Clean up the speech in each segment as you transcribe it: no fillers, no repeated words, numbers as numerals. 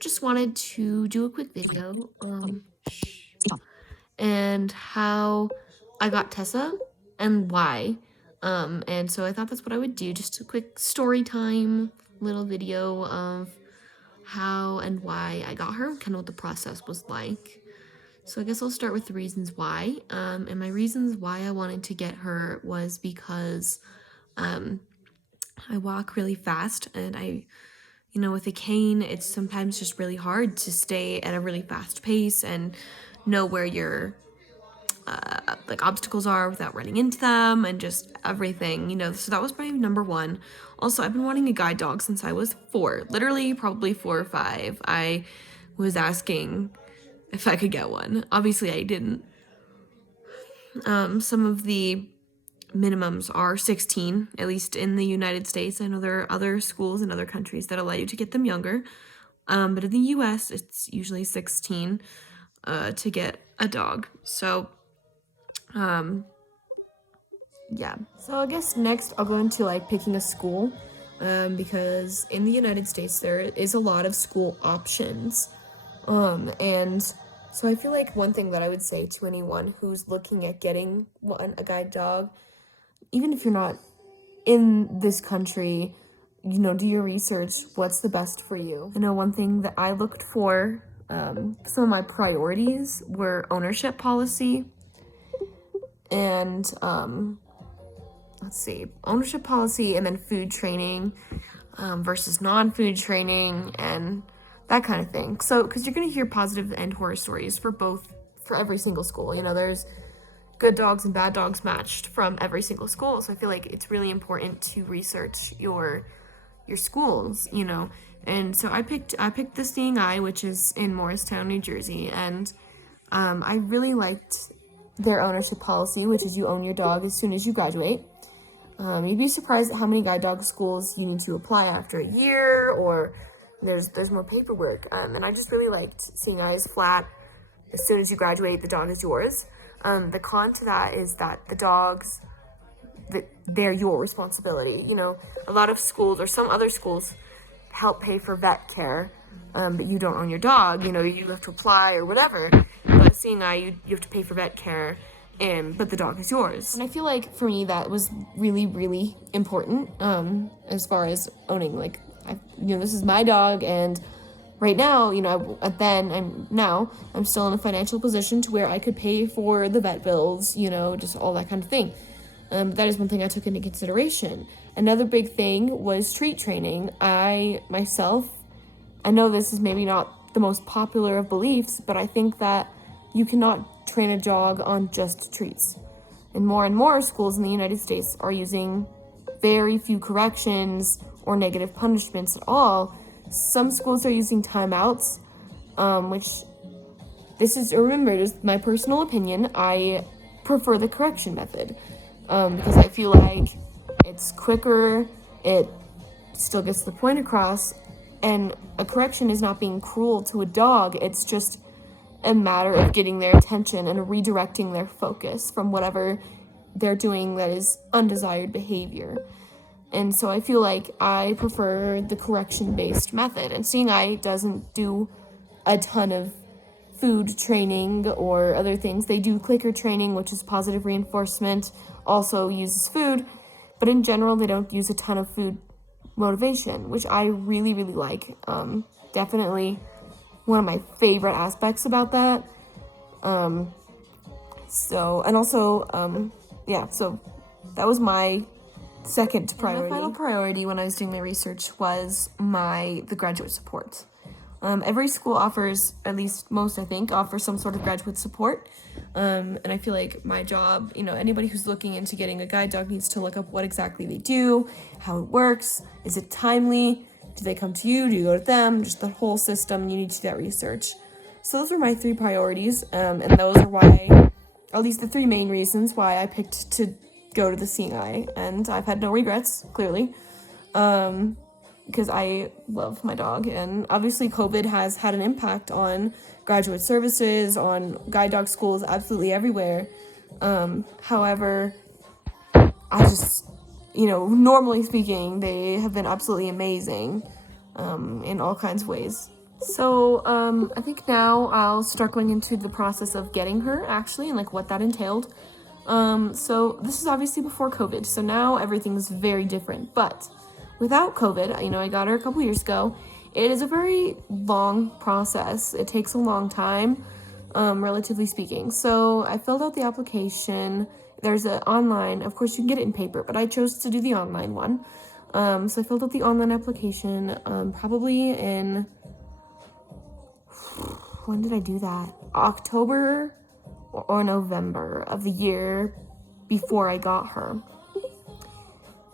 just wanted to do a quick video and how I got Tessa and why. And so I thought that's what I would do, just a quick story time little video of how and why I got her, kind of what the process was like. So I guess I'll start with the reasons why. And my reasons why I wanted to get her was because I walk really fast, and with a cane, it's sometimes just really hard to stay at a really fast pace and know where your obstacles are without running into them and just everything, So that was my number one. Also, I've been wanting a guide dog since I was 4, literally probably 4 or 5. I was asking if I could get one. Obviously, I didn't. Some of the minimums are 16, at least in the United States. I know there are other schools in other countries that allow you to get them younger. But in the US, it's usually 16 to get a dog. So, yeah. So I guess next I'll go into picking a school, because in the United States there is a lot of school options. And so I feel like one thing that I would say to anyone who's looking at getting a guide dog, even if you're not in this country, do your research. What's the best for you? I know one thing that I looked for, some of my priorities were ownership policy and, ownership policy, and then food training versus non-food training and that kind of thing. So, because you're going to hear positive and horror stories for every single school. There's good dogs and bad dogs matched from every single school. So I feel like it's really important to research your schools, And so I picked the Seeing Eye, which is in Morristown, New Jersey, and I really liked their ownership policy, which is you own your dog as soon as you graduate. You'd be surprised at how many guide dog schools you need to apply after a year, or there's more paperwork. And I just really liked Seeing Eye's flat. As soon as you graduate, the dog is yours. The con to that is that the dogs, they're your responsibility. A lot of schools, or some other schools, help pay for vet care, but you don't own your dog. You have to apply or whatever. But Seeing Eye, you have to pay for vet care, but the dog is yours. And I feel like for me that was really, really important, as far as owning. This is my dog, and right now, I'm still in a financial position to where I could pay for the vet bills, just all that kind of thing. That is one thing I took into consideration. Another big thing was treat training. I know this is maybe not the most popular of beliefs, but I think that you cannot train a dog on just treats. And more schools in the United States are using very few corrections or negative punishments at all. Some schools are using timeouts, remember, just my personal opinion, I prefer the correction method, because I feel like it's quicker, it still gets the point across, and a correction is not being cruel to a dog, it's just a matter of getting their attention and redirecting their focus from whatever they're doing that is undesired behavior. And so I feel like I prefer the correction-based method. And Seeing Eye doesn't do a ton of food training or other things. They do clicker training, which is positive reinforcement, also uses food. But in general, they don't use a ton of food motivation, which I really, really like. Definitely one of my favorite aspects about that. So that was my second priority. And my final priority when I was doing my research was the graduate support. Every school offers, at least most I think, offer some sort of graduate support. And I feel like my job, anybody who's looking into getting a guide dog needs to look up what exactly they do, how it works, is it timely, do they come to you, do you go to them, just the whole system, you need to do that research. So those are my 3 priorities, and those are why, at least the 3 main reasons why I picked to go to the Seeing Eye, and I've had no regrets, clearly, because I love my dog, and obviously COVID has had an impact on graduate services, on guide dog schools, absolutely everywhere. However, I just, normally speaking, they have been absolutely amazing, in all kinds of ways. So, I think now I'll start going into the process of getting her, actually, and like what that entailed. So this is obviously before COVID, so now everything's very different. But without COVID, I got her a couple years ago. It is a very long process. It takes a long time, relatively speaking. So I filled out the application. There's an online, of course you can get it in paper, but I chose to do the online one. So I filled out the online application, probably in, when did I do that? October or November of the year before I got her.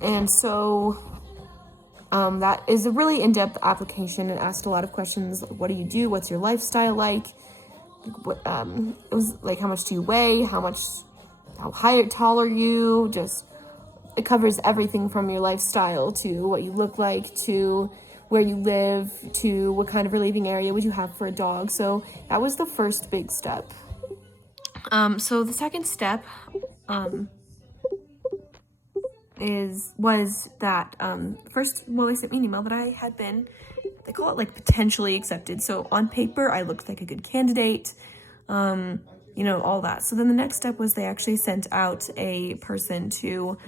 And so that is a really in-depth application. It asked a lot of questions. What do you do? What's your lifestyle like? What, it was like, how much do you weigh? How high or tall are you? Just, it covers everything from your lifestyle to what you look like to where you live to what kind of relieving area would you have for a dog. So that was the first big step. So the second step was that first, well, they sent me an email that I had been, they call it like potentially accepted. So on paper, I looked like a good candidate, all that. So then the next step was they actually sent out a person to,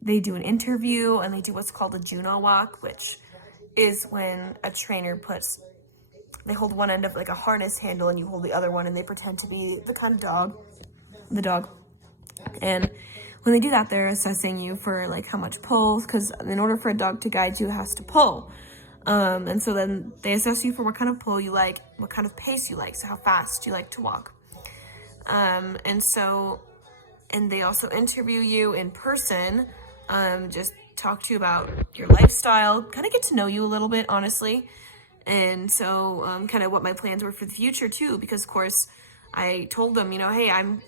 they do an interview and they do what's called a Juno walk, which is when a trainer they hold one end of like a harness handle and you hold the other one and they pretend to be the kind of the dog. And when they do that, they're assessing you for like how much pulls, because in order for a dog to guide you, it has to pull. And so then they assess you for what kind of pull you like, what kind of pace you like, so how fast you like to walk. And they also interview you in person, just talk to you about your lifestyle, kind of get to know you a little bit, honestly. And so kind of what my plans were for the future too, because of course I told them, hey, I'm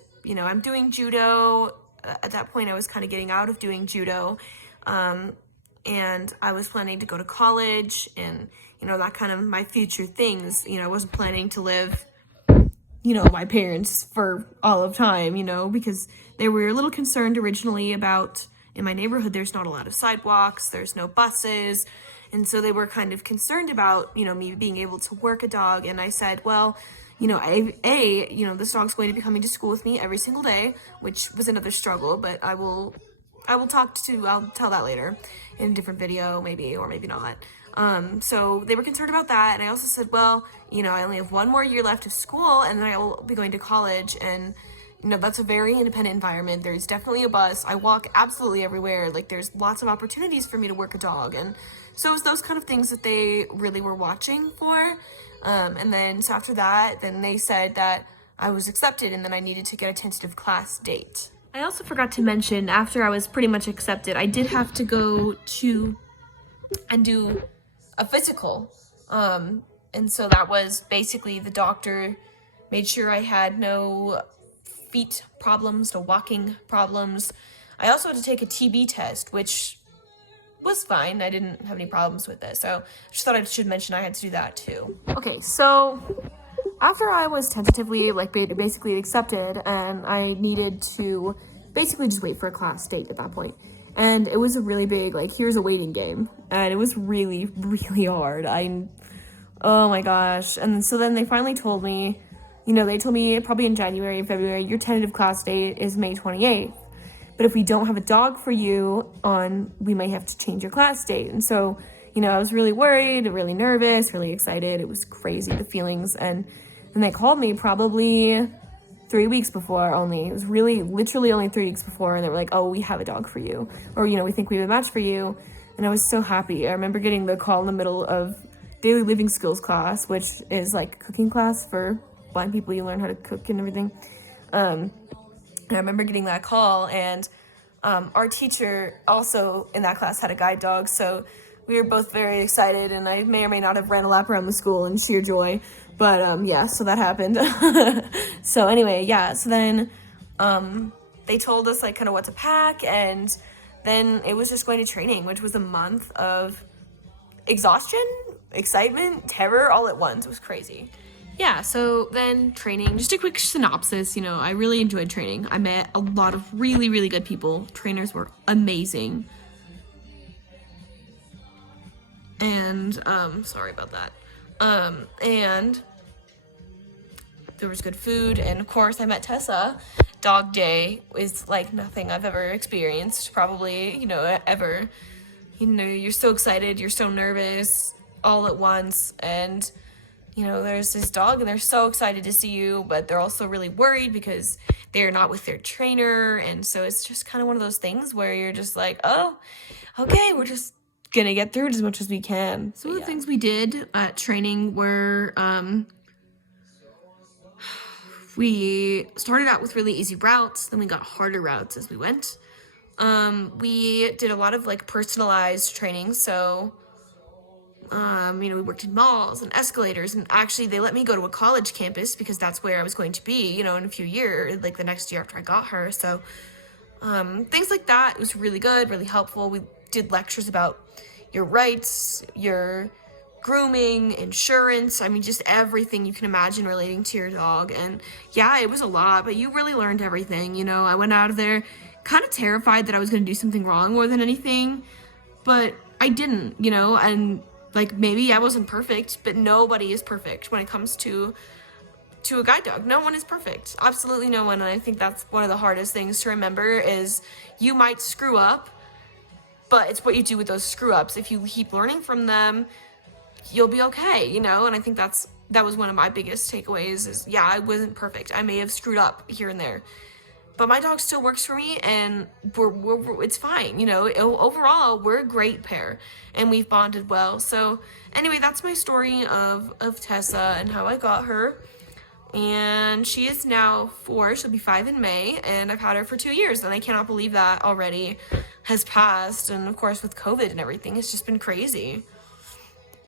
doing judo. At that point I was kind of getting out of doing judo. And I was planning to go to college and, that kind of my future things. I wasn't planning to live, my parents for all of time, because they were a little concerned originally about, in my neighborhood, there's not a lot of sidewalks, there's no buses. And so they were kind of concerned about, me being able to work a dog. And I said, well, this dog's going to be coming to school with me every single day, which was another struggle, but I'll tell that later in a different video, maybe, or maybe not. So they were concerned about that. And I also said, well, I only have one more year left of school and then I will be going to college. And, that's a very independent environment. There's definitely a bus. I walk absolutely everywhere. Like there's lots of opportunities for me to work a dog. And so it was those kind of things that they really were watching for. And then, so after that, then they said that I was accepted and then I needed to get a tentative class date. I also forgot to mention, after I was pretty much accepted, I did have to go to and do a physical. And so that was basically the doctor made sure I had no feet problems, no walking problems. I also had to take a TB test, which was fine. I didn't have any problems with it. So I just thought I should mention I had to do that too. Okay, so after I was tentatively, basically accepted, and I needed to basically just wait for a class date at that point. And it was a really big, here's a waiting game. And it was really, really hard. Oh my gosh. And so then they finally told me, they told me probably in January, February, your tentative class date is May 28th. But if we don't have a dog for you we might have to change your class date. And so, I was really worried, really nervous, really excited. It was crazy, the feelings. And then they called me probably 3 weeks before only. It was really, literally only 3 weeks before. And they were like, oh, we have a dog for you. Or, we think we have a match for you. And I was so happy. I remember getting the call in the middle of daily living skills class, which is like cooking class for blind people. You learn how to cook and everything. And I remember getting that call, and our teacher also in that class had a guide dog, so we were both very excited, and I may or may not have ran a lap around the school in sheer joy, but yeah, so that happened. So anyway, yeah, so then they told us kind of what to pack, and then it was just going to training, which was a month of exhaustion, excitement, terror all at once. It was crazy. Yeah, so then training, just a quick synopsis, I really enjoyed training. I met a lot of really, really good people. Trainers were amazing. And, sorry about that. And there was good food, and of course I met Tessa. Dog day is like nothing I've ever experienced, probably, ever. You're so excited, you're so nervous all at once, and there's this dog and they're so excited to see you, but they're also really worried because they're not with their trainer, and so it's just kind of one of those things where you're just like, oh, okay, we're just gonna get through it as much as we can. Some of the things we did at training were we started out with really easy routes, then we got harder routes as we went. We did a lot of like personalized training, so we worked in malls and escalators, and actually they let me go to a college campus because that's where I was going to be, in a few years, like the next year after I got her. So things like that, it was really good, really helpful. We did lectures about your rights, your grooming, insurance, just everything you can imagine relating to your dog. And yeah, it was a lot, but you really learned everything. I went out of there kind of terrified that I was going to do something wrong more than anything, but I didn't, and like maybe I wasn't perfect, but nobody is perfect when it comes to a guide dog. No one is perfect. Absolutely no one. And I think that's one of the hardest things to remember is you might screw up, but it's what you do with those screw ups. If you keep learning from them, you'll be okay, and I think that was one of my biggest takeaways is, yeah, I wasn't perfect. I may have screwed up here and there, but my dog still works for me, and we're it's fine, overall, we're a great pair, and we've bonded well. So anyway, that's my story of Tessa and how I got her, and she is now 4, she'll be 5 in May, and I've had her for 2 years, and I cannot believe that already has passed, and of course with COVID and everything, it's just been crazy.